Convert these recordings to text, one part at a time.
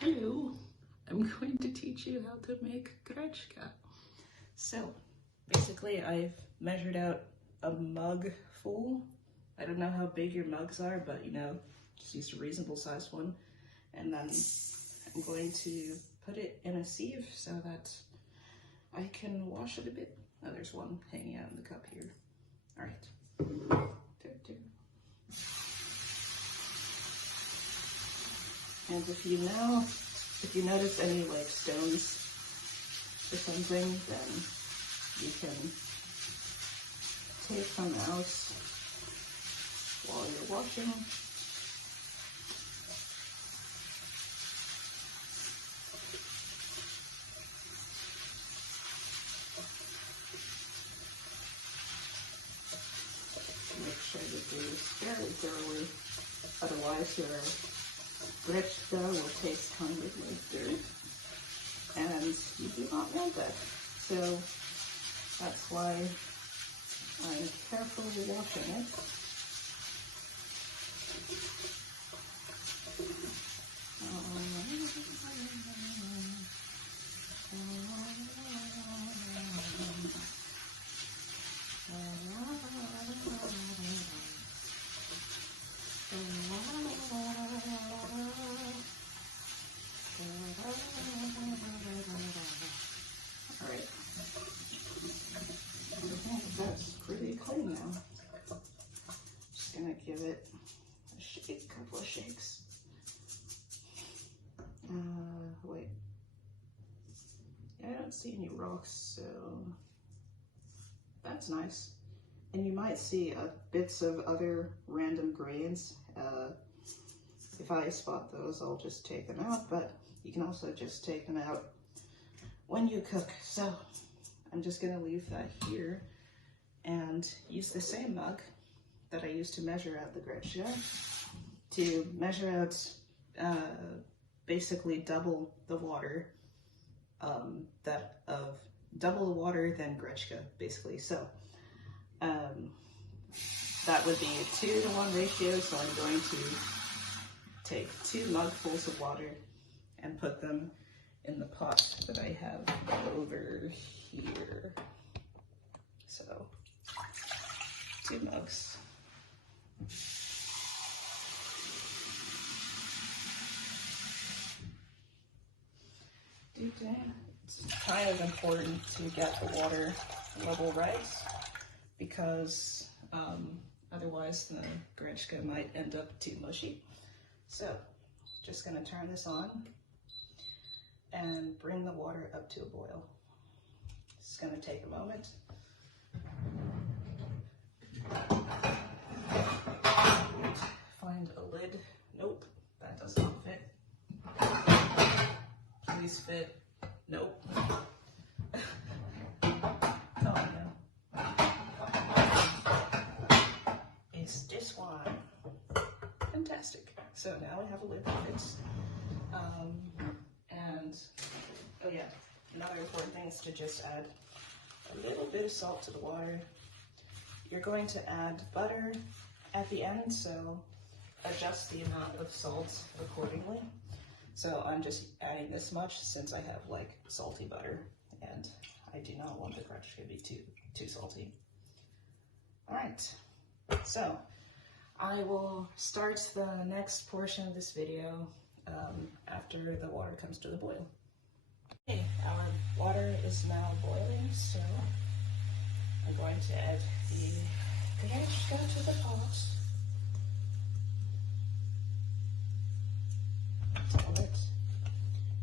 Hello, I'm going to teach you how to make grechka. So basically I've measured out a mug full. I don't know how big your mugs are, but you know, just use a reasonable sized one. And then I'm going to put it in a sieve so that I can wash it a bit. Oh, there's one hanging out in the cup here. All right. And if you notice any like stones or something, then you can take them out while you're washing. Make sure you do this very thoroughly, otherwise your Grechka will taste kind of like dirt, and you do not want that. So that's why I'm carefully washing it. Alright, that's pretty clean now. Just gonna give it a shake, couple of shakes. Wait. I don't see any rocks, so that's nice. And you might see bits of other random grains. If I spot those, I'll just take them out, but you can also just take them out when you cook. So I'm just gonna leave that here and use the same mug that I used to measure out the grechka to measure out basically double the water double the water than grechka, basically. So that would be a 2-to-1 ratio, so I'm going to take 2 mugfuls of water and put them in the pot that I have over here. So 2 mugs. It's kind of important to get the water level right, because otherwise the grechka might end up too mushy. So just gonna turn this on and bring the water up to a boil. It's gonna take a moment. Find a lid. Nope, that does not fit. Please fit. Nope. Oh no. It's this one. Fantastic. So now we have a lid that fits. And oh yeah, another important thing is to just add a little bit of salt to the water. You're going to add butter at the end, so adjust the amount of salt accordingly. So I'm just adding this much since I have like salty butter, and I do not want the grechka to be too salty. All right, so I will start the next portion of this video after the water comes to the boil. Okay, our water is now boiling, so I'm going to add the grechka to the pot.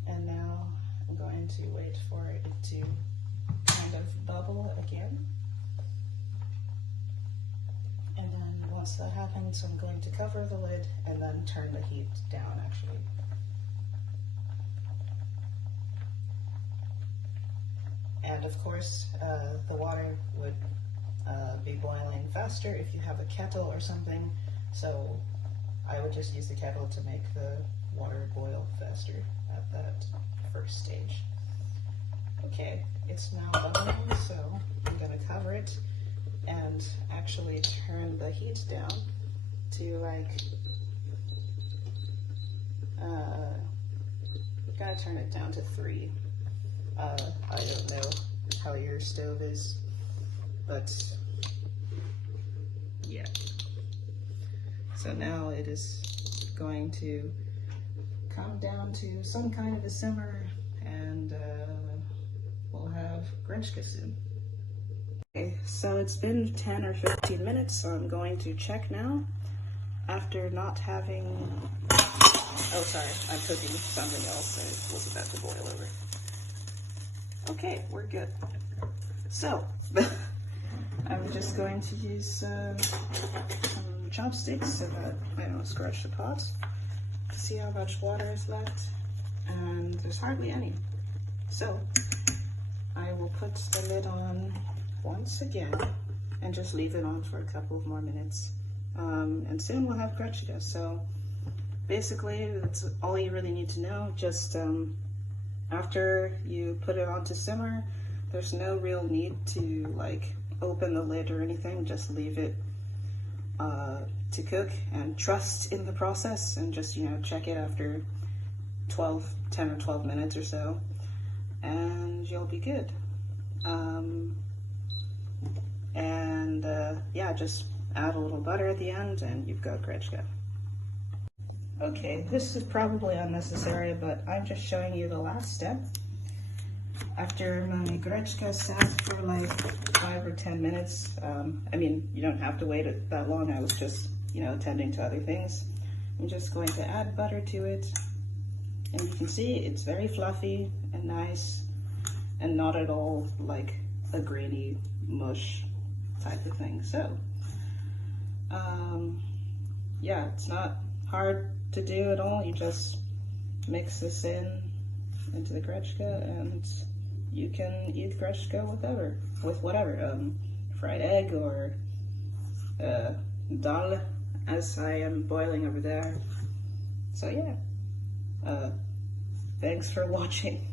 And now I'm going to wait for it to kind of bubble again. And then once that happens, I'm going to cover the lid and then turn the heat down actually. And of course, the water would be boiling faster if you have a kettle or something. So I would just use the kettle to make the water boil faster at that first stage. Okay, it's now bubbling, so I'm going to cover it and actually turn the heat down to like Gotta turn it down to 3. I don't know how your stove is, but yeah. So now it is going to come down to some kind of a simmer, and we'll have Grechka soon. Okay, so it's been 10 or 15 minutes, so I'm going to check now. After not having, oh sorry, I'm cooking something else that was about to boil over. Okay, we're good. So, I'm just going to use some chopsticks so that I don't scratch the pot to see how much water is left, and there's hardly any. So, I will put the lid on once again and just leave it on for a couple of more minutes. And soon we'll have Grechka. So basically that's all you really need to know. Just after you put it on to simmer, there's no real need to like open the lid or anything. Just leave it to cook and trust in the process, and just, you know, check it after 10 or 12 minutes or so, and you'll be good. Yeah, just add a little butter at the end and you've got Grechka. Okay, this is probably unnecessary, but I'm just showing you the last step. After my Grechka sat for like 5 or 10 minutes, I mean, you don't have to wait that long. I was just, you know, attending to other things. I'm just going to add butter to it, and you can see it's very fluffy and nice and not at all like a grainy mush type of thing. So yeah, it's not hard to do at all. You just mix this into the Grechka, and you can eat Grechka with whatever, fried egg or dal, as I am boiling over there. So yeah, thanks for watching.